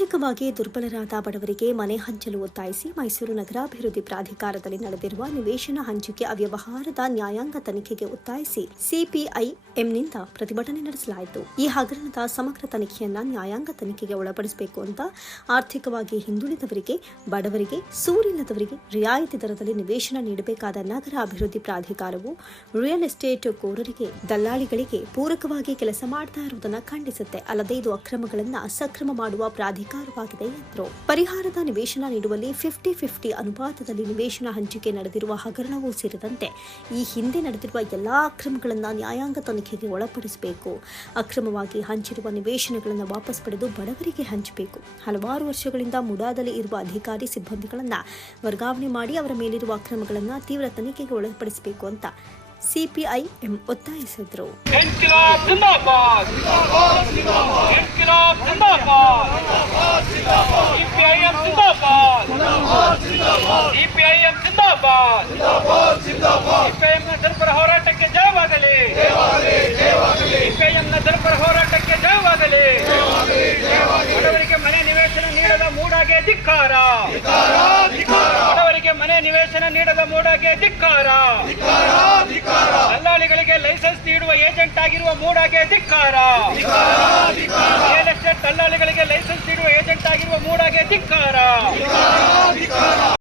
ಆರ್ಥಿಕವಾಗಿ ದುರ್ಬಲರಾದ ಬಡವರಿಗೆ ಮನೆ ಹಂಚಲು ಒತ್ತಾಯಿಸಿ ಮೈಸೂರು ನಗರಾಭಿವೃದ್ಧಿ ಪ್ರಾಧಿಕಾರದಲ್ಲಿ ನಡೆದಿರುವ ನಿವೇಶನ ಹಂಚಿಕೆ ಅವ್ಯವಹಾರದ ನ್ಯಾಯಾಂಗ ತನಿಖೆಗೆ ಒತ್ತಾಯಿಸಿ ಸಿಪಿಐಎಂನಿಂದ ಪ್ರತಿಭಟನೆ ನಡೆಸಲಾಯಿತು. ಈ ಹಗರಣದ ಸಮಗ್ರ ತನಿಖೆಯನ್ನ ನ್ಯಾಯಾಂಗ ತನಿಖೆಗೆ ಒಳಪಡಿಸಬೇಕು ಅಂತ ಆರ್ಥಿಕವಾಗಿ ಹಿಂದುಳಿದವರಿಗೆ, ಬಡವರಿಗೆ, ಸೂರಿಲ್ಲದವರಿಗೆ ರಿಯಾಯಿತಿ ದರದಲ್ಲಿ ನಿವೇಶನ ನೀಡಬೇಕಾದ ನಗರ ಅಭಿವೃದ್ಧಿ ಪ್ರಾಧಿಕಾರವು ರಿಯಲ್ ಎಸ್ಟೇಟ್ ಕೋರರಿಗೆ, ದಲ್ಲಾಳಿಗಳಿಗೆ ಪೂರಕವಾಗಿ ಕೆಲಸ ಮಾಡ್ತಾ ಇರುವುದನ್ನು ಖಂಡಿಸುತ್ತೆ. ಅಲ್ಲದೆ ಇದು ಅಕ್ರಮಗಳನ್ನು ಸಕ್ರಮ ಮಾಡುವ ಪ್ರಾಧಿಕಾರವಾಗಿದೆ ಎಂದರು. ಪರಿಹಾರದ ನಿವೇಶನ ನೀಡುವಲ್ಲಿ ಫಿಫ್ಟಿ ಫಿಫ್ಟಿ ಅನುಪಾತದಲ್ಲಿ ನಿವೇಶನ ಹಂಚಿಕೆ ನಡೆದಿರುವ ಹಗರಣವೂ ಸೇರಿದಂತೆ ಈ ಹಿಂದೆ ನಡೆದಿರುವ ಎಲ್ಲಾ ಅಕ್ರಮಗಳನ್ನು ನ್ಯಾಯಾಂಗ ತನಿಖೆಗೆ ಒಳಪಡಿಸಬೇಕು. ಅಕ್ರಮವಾಗಿ ಹಂಚಿರುವ ನಿವೇಶನಗಳನ್ನು ವಾಪಸ್ ಪಡೆದು ಬಡವರಿಗೆ ಹಂಚಬೇಕು. ಹಲವಾರು ವರ್ಷಗಳಿಂದ ಮುಡಾದಲ್ಲಿ ಇರುವ ಅಧಿಕಾರಿ ಸಿಬ್ಬಂದಿಗಳನ್ನು ವರ್ಗಾವಣೆ ಮಾಡಿ ಅವರ ಮೇಲಿರುವ ಅಕ್ರಮಗಳನ್ನು ತೀವ್ರ ತನಿಖೆಗೆ ಒಳಪಡಿಸಬೇಕು ಅಂತ ಸಿಪಿಐಎಂ ಒತ್ತಾಯಿಸಿದರು. ಸಿಪಿಐಎಂನ ಜನಪರ ಹೋರಾಟಕ್ಕೆ ಜಯವಾಗಲಿ. ಸಿಪಿಐಎಂನ ದರ್ಪರ ಹೋರಾಟಕ್ಕೆ ಜಯವಾಗಲಿ. ಬಡವರಿಗೆ ಮನೆ ನಿವೇಶನ ನೀಡದ ಮೂಡಾಗೆ ಧಿಕ್ಕಾರ. ಬಡವರಿಗೆ ಮನೆ ನಿವೇಶನ ನೀಡದ ಮೂಡಾಗೆ ಧಿಕ್ಕಾರ. ದಲ್ಲಾಳಿಗಳಿಗೆ ಲೈಸೆನ್ಸ್ ನೀಡುವ ಏಜೆಂಟ್ ಆಗಿರುವ ಮೂಡಾಗೆ ಧಿಕ್ಕಾರ. ರಿಯಲ್ ಎಸ್ಟೇಟ್ ದಲ್ಲಾಳಿಗಳಿಗೆ ಲೈಸೆನ್ಸ್ ನೀಡುವ ಏಜೆಂಟ್ ಆಗಿರುವ ಮೂಡಾಗೆ ಧಿಕ್ಕಾರ.